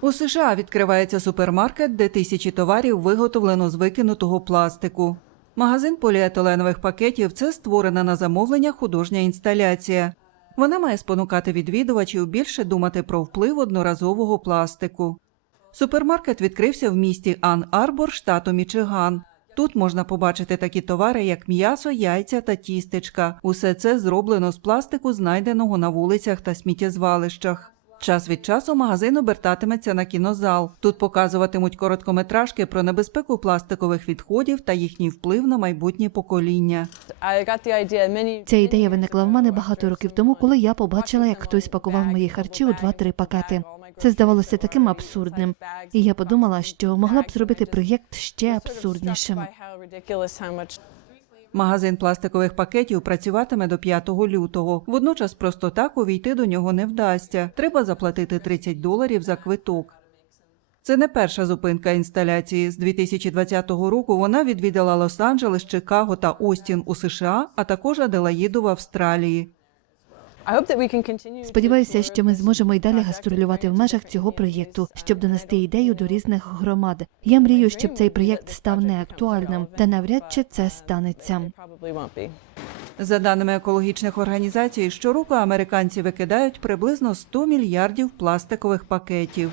У США відкривається супермаркет, де тисячі товарів виготовлено з викинутого пластику. Магазин поліетиленових пакетів це створена на замовлення художня інсталяція. Вона має спонукати відвідувачів більше думати про вплив одноразового пластику. Супермаркет відкрився в місті Ан Арбор, штату Мічиган. Тут можна побачити такі товари, як м'ясо, яйця та тістечка. Усе це зроблено з пластику, знайденого на вулицях та сміттєзвалищах. Час від часу магазин обертатиметься на кінозал. Тут показуватимуть короткометражки про небезпеку пластикових відходів та їхній вплив на майбутнє покоління. Ця ідея виникла в мене багато років тому, коли я побачила, як хтось пакував мої харчі у два-три пакети. Це здавалося таким абсурдним. І я подумала, що могла б зробити проєкт ще абсурднішим. Магазин пластикових пакетів працюватиме до 5 лютого. Водночас просто так увійти до нього не вдасться. Треба заплатити 30 доларів за квиток. Це не перша зупинка інсталяції. З 2020 року вона відвідала Лос-Анджелес, Чикаго та Остін у США, а також Аделаїду в Австралії. Сподіваюся, що ми зможемо й далі гастролювати в межах цього проєкту, щоб донести ідею до різних громад. Я мрію, щоб цей проєкт став неактуальним, та навряд чи це станеться. За даними екологічних організацій, щороку американці викидають приблизно 100 мільярдів пластикових пакетів.